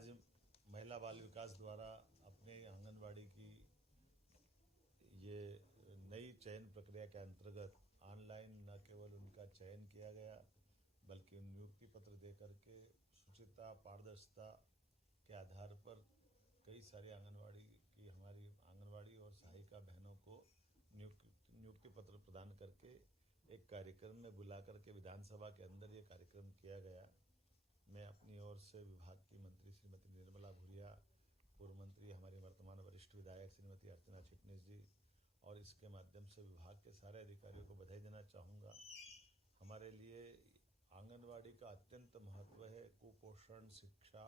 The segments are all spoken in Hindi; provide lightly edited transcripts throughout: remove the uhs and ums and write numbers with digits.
आज महिला बाल विकास द्वारा अपने आंगनवाड़ी की ये नई चयन प्रक्रिया के अंतर्गत ऑनलाइन न केवल उनका चयन किया गया बल्कि नियुक्ति पत्र दे करके शुचिता पारदर्शिता के आधार पर कई सारे आंगनवाड़ी की हमारी आंगनवाड़ी और सहायिका बहनों को नियुक्ति पत्र प्रदान करके एक कार्यक्रम में बुला करके विधानसभा के अंदर ये कार्यक्रम किया गया। मैं अपनी ओर से विभाग की मंत्री श्रीमती निर्मला भूरिया, पूर्व मंत्री हमारे वर्तमान वरिष्ठ विधायक श्रीमती अर्चना चिटनीस जी और इसके माध्यम से विभाग के सारे अधिकारियों को बधाई देना चाहूँगा। हमारे लिए आंगनवाड़ी का अत्यंत महत्व है। कुपोषण, शिक्षा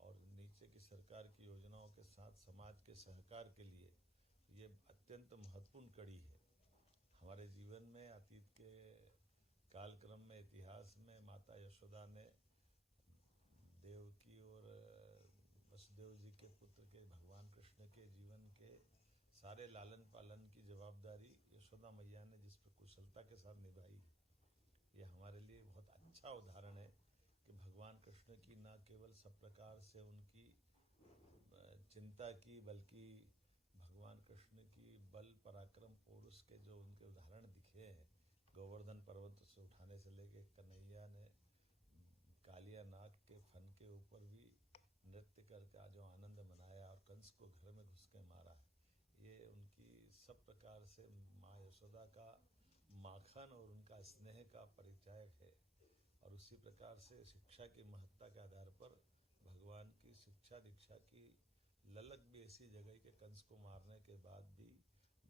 और नीचे की सरकार की योजनाओं के साथ समाज के सहकार के लिए ये अत्यंत महत्वपूर्ण कड़ी है। हमारे जीवन में अतीत के कालक्रम में इतिहास में माता यशोदा ने देवकी और वसुदेव जी के पुत्र के भगवान कृष्ण के जीवन के सारे लालन पालन की जवाबदारी यशोदा मैया ने जिस पर कुशलता के साथ निभाई है, ये हमारे लिए बहुत अच्छा उदाहरण है कि भगवान कृष्ण की न केवल सब प्रकार से उनकी चिंता की बल्कि भगवान कृष्ण की बल पराक्रम पौरुष के जो उनके उदाहरण दिखे हैं, गोवर्धन पर्वत से उठाने से लेके कन्हैया ने कालिया नाग के फन के ऊपर भी नृत्य करके जो आनंद मनाया और कंस को घर में घुस के मारा, ये उनकी सब प्रकार से माँ यशोदा का माखन और उनका स्नेह का परिचायक है। और उसी प्रकार से शिक्षा की महत्ता के आधार पर भगवान की शिक्षा दीक्षा की ललक भी ऐसी जगह के कंस को मारने के बाद भी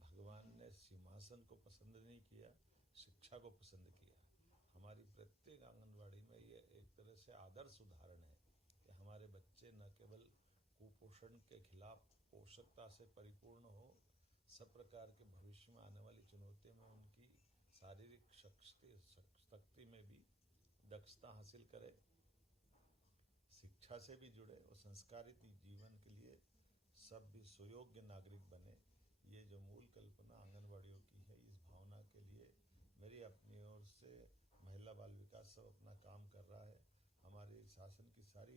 भगवान ने सिंहासन को पसंद नहीं किया, शिक्षा को पसंद किया। हमारी प्रत्येक आंगनवाड़ी में ये एक तरह से आदर्श उदाहरण है कि हमारे बच्चे न केवल कुपोषण के खिलाफ पोषकता से परिपूर्ण हो, सब प्रकार के भविष्य में आने वाली चुनौतियों में उनकी शारीरिक शक्ति में भी दक्षता हासिल करे, शिक्षा से भी जुड़े और संस्कारित जीवन के लिए सब भी सुयोग्य नागरिक बने। ये जो मूल कल्पना आंगनवाड़ियों की है, इस भावना के लिए मेरी अपनी ओर से महिला बाल विकास सब अपना काम कर रहा है। हमारे शासन की सारी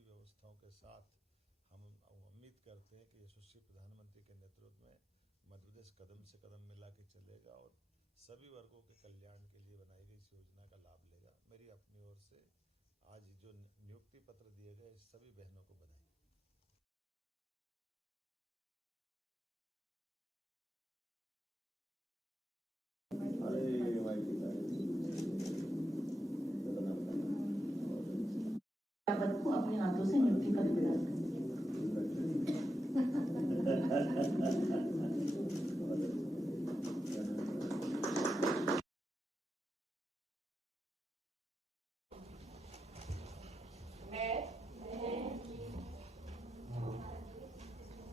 व्यवस्थाओं के साथ हम उम्मीद करते हैं कि यशस्वी प्रधानमंत्री के नेतृत्व में मध्य प्रदेश कदम से कदम मिला के चलेगा और सभी वर्गों के कल्याण के लिए बनाई गई इस योजना का लाभ लेगा। मेरी अपनी ओर से आज जो नियुक्ति पत्र दिए गए सभी बहनों को बधाई। को अपने हाथों से नियुक्ति पत्र प्रदान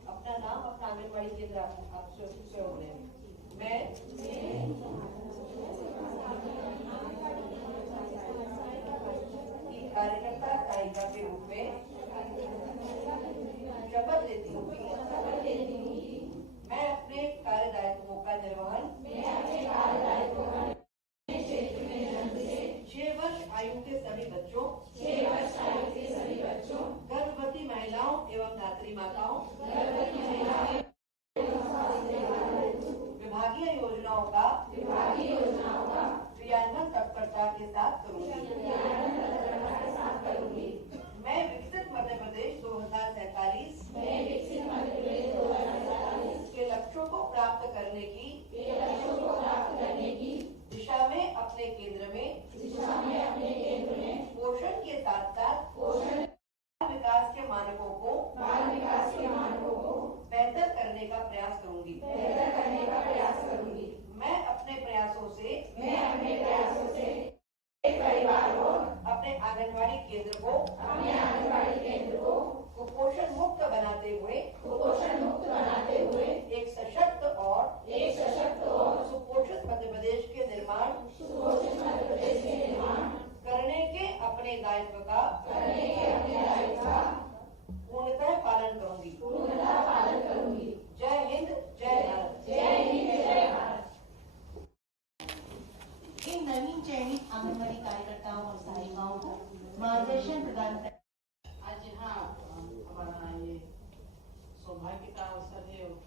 अपना नाम अपना आंगनबाड़ी केंद्र आप स्वयं बोले। मैं कार्यकर्ता सहायिका के रूप में शपथ लेती हूँ कि मैं अपने कार्य दायित्वों का निर्वहन 6 वर्ष आयु के सभी बच्चों, गर्भवती महिलाओं एवं धात्री माताओं, विभागीय योजनाओं का क्रियान्वयन तत्परता के साथ करूंगी। मैं विकसित मध्य प्रदेश 2047 के लक्ष्यों को प्राप्त करने की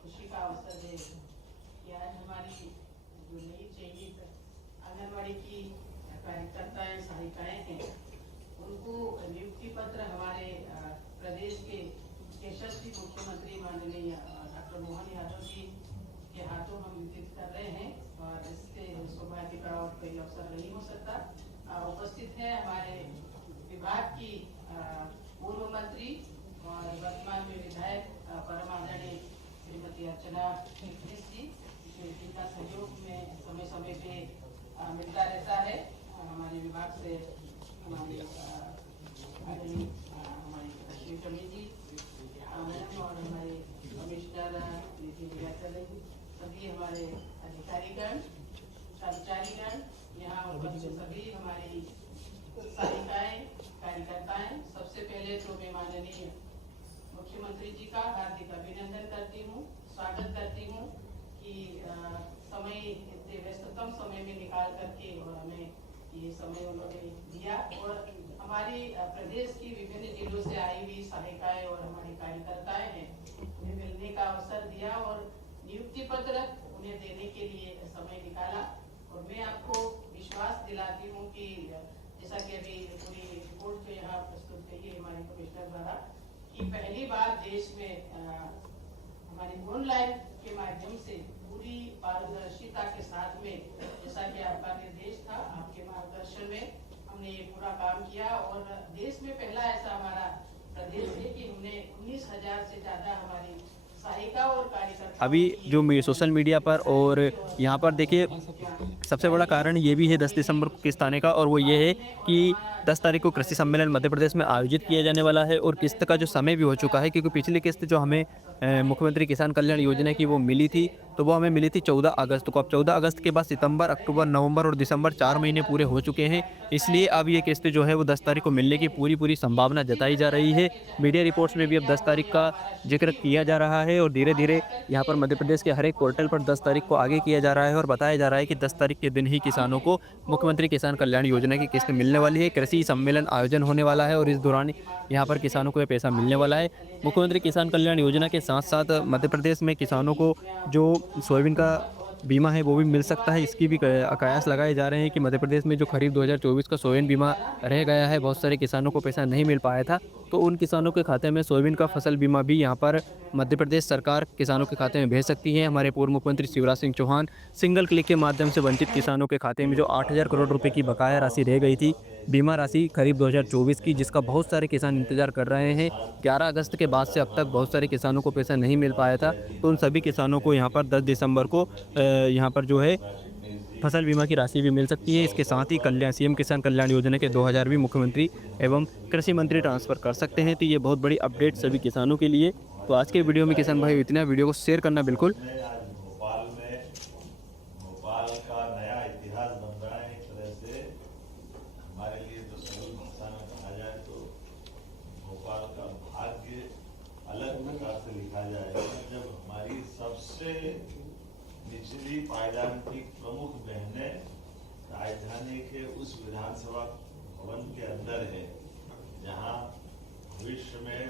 खुशी का अवसर है कि आज हमारी जो नई चयनित आंगनबाड़ी की कार्यकर्ताएं सहायिकाएं हैं उनको नियुक्ति पत्र हमारे प्रदेश के यशस्वी मुख्यमंत्री माननीय डॉक्टर मोहन यादव जी के हाथों हम वितरित कर रहे हैं और इससे सौभाग्य का और कोई अवसर नहीं हो सकता। उपस्थित है हमारे विभाग की पूर्व मंत्री और वर्तमान में विधायक परम आदरणीय श्रीमती अर्चना जी, जिनका सहयोग में समय समय पे मिलता रहता है। हमारे विभाग से हमारे आदरणीय हमारी लक्ष्मी कमी जी मैडम और हमारे कमिश्नर सभी हमारे अधिकारीगण कर्मचारीगण यहाँ उपस्थित सभी हमारी सहायिकाएं कार्यकर्ताएं, सबसे पहले तो मैं माननीय मुख्यमंत्री जी का हार्दिक अभिनंदन करती हूँ, स्वागत करती हूँ कि समय इतने व्यस्ततम समय में निकाल करके और हमें ये समय उन्होंने दिया और हमारी प्रदेश की विभिन्न जिलों से आई हुई सहायिकाएं और हमारे कार्यकर्ताएं हैं उन्हें मिलने का अवसर दिया और नियुक्ति पत्र उन्हें देने के लिए समय निकाला। और मैं आपको विश्वास दिलाती हूँ कि जैसा कि अभी पूरी रिपोर्ट जो यहाँ प्रस्तुत की है हमारे कमिश्नर द्वारा कि पहली बार देश में हमारी ऑनलाइन के माध्यम से पूरी पारदर्शिता के साथ में जैसा कि आपका निर्देश था, आपके मार्गदर्शन में हमने ये पूरा काम किया और देश में पहला ऐसा हमारा प्रदेश है कि हमने 19,000 से ज्यादा हमारी सहायिका और कार्यकर्ता अभी जो सोशल मीडिया पर और यहाँ पर देखिए सबसे बड़ा कारण ये भी है 10 दिसंबर को किस्त आने का, और वो ये है कि 10 तारीख को कृषि सम्मेलन मध्य प्रदेश में आयोजित किया जाने वाला है और किस्त का जो समय भी हो चुका है, क्योंकि पिछली किस्त जो हमें मुख्यमंत्री किसान कल्याण योजना की वो मिली थी तो वो हमें मिली थी 14 अगस्त को। अब 14 अगस्त के बाद सितंबर, अक्टूबर, नवंबर और दिसंबर 4 महीने पूरे हो चुके हैं, इसलिए अब ये किस्त जो है वो 10 तारीख को मिलने की पूरी संभावना जताई जा रही है। मीडिया रिपोर्ट्स में भी अब 10 तारीख का जिक्र किया जा रहा है और धीरे धीरे यहाँ पर मध्य प्रदेश के हर एक पोर्टल पर 10 तारीख को आगे किया जा रहा है और बताया जा रहा है कि 10 तारीख के दिन ही किसानों को मुख्यमंत्री किसान कल्याण योजना की किस्त मिलने वाली है। कृषि सम्मेलन आयोजन होने वाला है और इस दौरान यहाँ पर किसानों को ये पैसा मिलने वाला है। मुख्यमंत्री किसान कल्याण योजना के साथ साथ मध्य प्रदेश में किसानों को जो सोयाबीन का बीमा है वो भी मिल सकता है। इसकी भी कयास लगाए जा रहे हैं कि मध्य प्रदेश में जो खरीफ 2024 का सोयाबीन बीमा रह गया है, बहुत सारे किसानों को पैसा नहीं मिल पाया था, तो उन किसानों के खाते में सोयाबीन का फसल बीमा भी यहाँ पर मध्य प्रदेश सरकार किसानों के खाते में भेज सकती है। हमारे पूर्व मुख्यमंत्री शिवराज सिंह चौहान सिंगल क्लिक के माध्यम से वंचित किसानों के खाते में जो 8,000 करोड़ रुपए की बकाया राशि रह गई थी, बीमा राशि खरीफ 2024 की, जिसका बहुत सारे किसान इंतजार कर रहे हैं। 11 अगस्त के बाद से अब तक बहुत सारे किसानों को पैसा नहीं मिल पाया था, तो उन सभी किसानों को यहाँ पर 10 दिसंबर को यहाँ पर जो है फसल बीमा की राशि भी मिल सकती है। इसके साथ ही सीएम किसान कल्याण योजना के 2,000 भी मुख्यमंत्री एवं कृषि मंत्री ट्रांसफ़र कर सकते हैं। तो ये बहुत बड़ी अपडेट सभी किसानों के लिए। तो आज के वीडियो में किसान भाई इतना, वीडियो को शेयर करना बिल्कुल। भोपाल का नया इतिहास बन रहा है एक तरह से हमारे लिए। तो सरल भाषा में कहा जाए तो भोपाल का भाग्य अलग प्रकार से लिखा जाएगा जब हमारी सबसे निचली पायदान की प्रमुख बहनें राजधानी के उस विधानसभा भवन के अंदर है जहां भविष्य में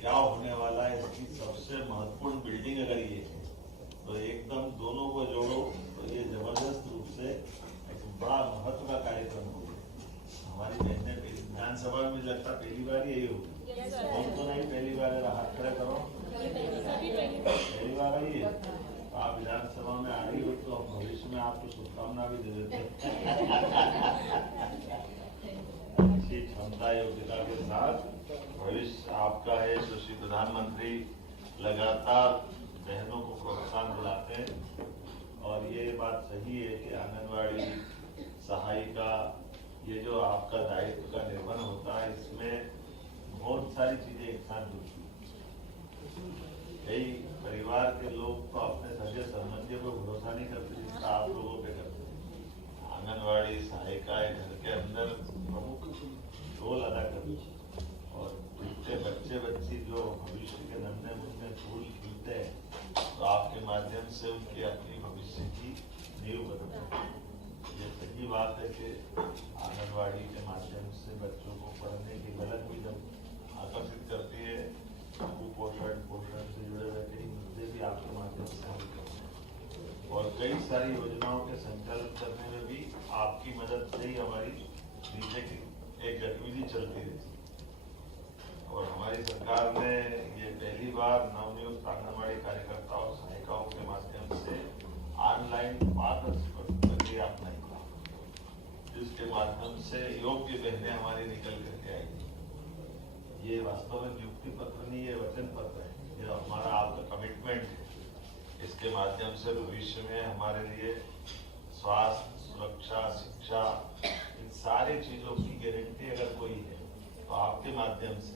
क्या होने वाला है इसकी सबसे महत्वपूर्ण बिल्डिंग अगर ये है तो एकदम दोनों को जोड़ो तो ये जबरदस्त रूप से एक बड़ा महत्व का कार्यक्रम होगा। हमारी बहनें विधानसभा में लगता पहली बार यही होगी, हम तो नहीं पहली बार, हाथ खड़े करो, पहली बार आई है। आप विधानसभा में आ रही हो तो हम भविष्य में आपको शुभकामना भी दे देते हैं। अच्छी क्षमता योग्यता के साथ भविष्य आपका है। सुश्री प्रधानमंत्री लगातार बहनों को प्रोत्साहन दिलाते हैं और ये बात सही है कि आंगनवाड़ी सहायिका ये जो आपका दायित्व का निर्वहन होता है इसमें बहुत सारी चीजें एक साथ जुड़ती हैं। कई परिवार के लोग तो अपने सगे संबंधियों पर भरोसा नहीं करते जितना आप लोगों पे करते हैं। आंगनवाड़ी सहायिका घर के अंदर प्रमुख रोल अदा करती है और जितने बच्चे बच्ची जो भविष्य के नन्हे मुन्ने फूल खिलते हैं तो आपके माध्यम से उनकी अपनी भविष्य की नींव बनती है। ये सही बात है कि आंगनवाड़ी के माध्यम से बच्चों को पढ़ने की गलत भी जब आकर्षित करती है, कुपोषण पोषण से जुड़े हुए कई मुद्दे भी आपके गतिविधि चलती रहती। और हमारी सरकार ने ये पहली बार नवनियुक्त आंगनबाड़ी कार्यकर्ताओं सहायिकाओं के माध्यम से ऑनलाइन पारदर्शी प्रक्रिया अपनाई, जिसके माध्यम से योग्य बहनें हमारी निकल करके आएंगी। ये वास्तव में नियुक्ति पत्र नहीं, ये वचन पत्र है, ये हमारा आपका कमिटमेंट है। इसके माध्यम से भविष्य में हमारे लिए स्वास्थ्य, सुरक्षा, शिक्षा, इन सारी चीजों की गारंटी अगर कोई है तो आपके माध्यम से।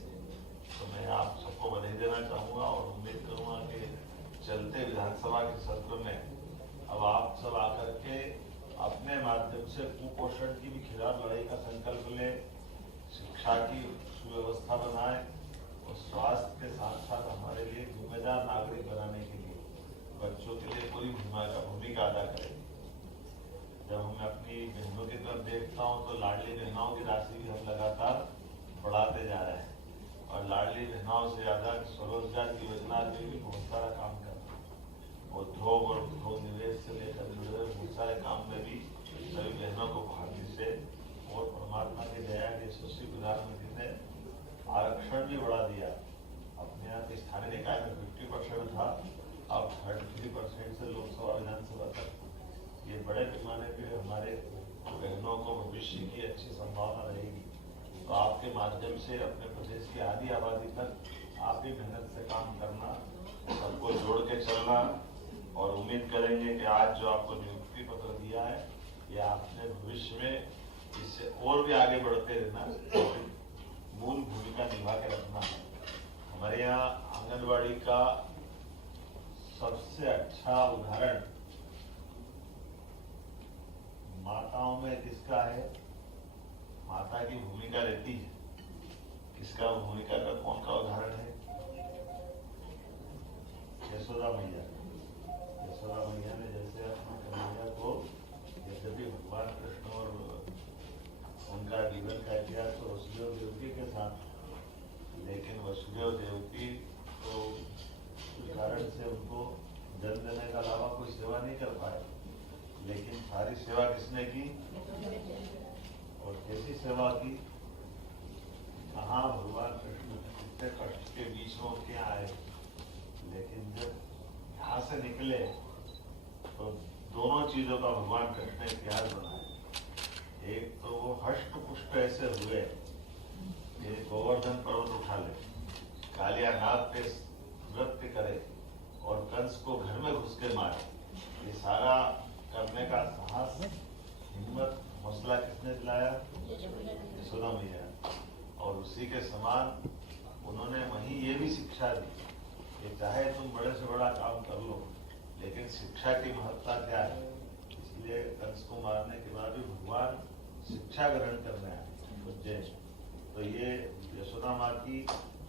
तो मैं आप सबको बधाई देना चाहूंगा और उम्मीद करूंगा कि चलते विधानसभा के सत्र में अब आप सब आकर के अपने माध्यम से कुपोषण की भी खिलाफ लड़ाई का संकल्प लें, शिक्षा की सुव्यवस्था बनाए और स्वास्थ्य के साथ साथ हमारे लिए जिम्मेदार नागरिक बनाने के लिए बच्चों के लिए पूरी भूमिका अदा करें। जब मैं अपनी बहनों की तरफ देखता हूँ तो लाडली बहनों की राशि भी हम लगातार बढ़ाते जा रहे हैं और लाडली बहनों से ज्यादा स्वरोजगार की योजना में भी बहुत सारा काम कर रहे हैं। उद्योग और उद्योग निवेश से लेकर जुड़े हुए बहुत सारे काम में भी सभी बहनों को भाग्य से और परमात्मा की दया के यशस्वी प्रधानमंत्री ने आरक्षण भी बढ़ा दिया। अपने यहाँ के स्थानीय निकाय में 50% था, अब 33% से लोकसभा विधानसभा तक। ये बड़े पैमाने पे हमारे बहनों को भविष्य की अच्छी संभावना रहेगी। तो आपके माध्यम से अपने प्रदेश की आधी आबादी तक आप भी मेहनत से काम करना, सबको जोड़ के चलना और उम्मीद करेंगे कि आज जो आपको नियुक्ति पत्र दिया है ये आपने भविष्य में इससे और भी आगे बढ़ते रहना, मूल भूमिका निभा के रखना है। हमारे यहाँ आंगनबाड़ी का सबसे अच्छा उदाहरण माताओं में किसका है? माता की भूमिका रहती है। किसका भूमिका का कौन का उदाहरण है? यशोदा मैया। यशोदा मैया ने जैसे अपने कन्हैया को, यद्यपि भगवान कृष्ण और उनका जीवन का इतिहास तो वसुदेव देवकी के साथ, लेकिन वसुदेव देवकी तो उस कारण से उनको जन्म देने का अलावा कोई सेवा नहीं कर पाए, लेकिन सारी सेवा किसने की और कैसी सेवा की? कहाँ भगवान कृष्ण कितने कष्ट के बीच में उनके आए, लेकिन जब यहाँ से निकले तो दोनों चीजों का भगवान कृष्ण ने इतिहास बनाया। एक तो वो हष्ट पुष्ट ऐसे हुए कि गोवर्धन पर्वत उठा ले, कालिया नाग पे नृत्य करे और कंस को घर में घुस के मारे। ये सारा करने का साहस, हिम्मत, हौसला किसने दिलाया? यशोदा मैया। और उसी के समान उन्होंने वहीं ये भी शिक्षा दी कि चाहे तुम बड़े से बड़ा काम कर लो, लेकिन शिक्षा की महत्ता क्या है। इसलिए कंस को मारने के बाद भी भगवान शिक्षा ग्रहण करने आए। तो ये यशोदा माँ की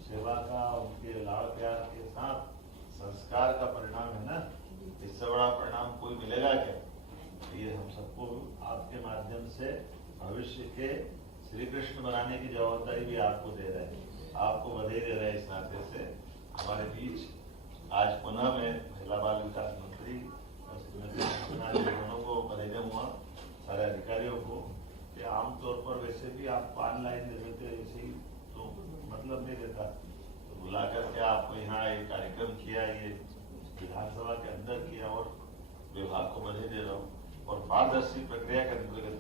सेवा का, उनके लाड़ प्यार के साथ संस्कार का परिणाम है ना। इससे बड़ा परिणाम कोई मिलेगा क्या? ये हम सबको आपके माध्यम से भविष्य के श्री कृष्ण बनाने की जवाबदारी भी आपको दे रहे हैं। आपको बधाई दे रहे हैं इस नाते से। हमारे बीच आज पुनः मैं महिला बाल विकास मंत्री को बधाई दूंगा, सारे अधिकारियों को, कि आमतौर पर वैसे भी आपको ऑनलाइन दे देते, ऐसे ही तो मतलब नहीं देता, तो बुला करके आपको यहाँ एक कार्यक्रम किया, ये विधानसभा के अंदर किया और विभाग को बधाई दे रहा हूँ और पारदर्शी प्रक्रिया के अंतर्गत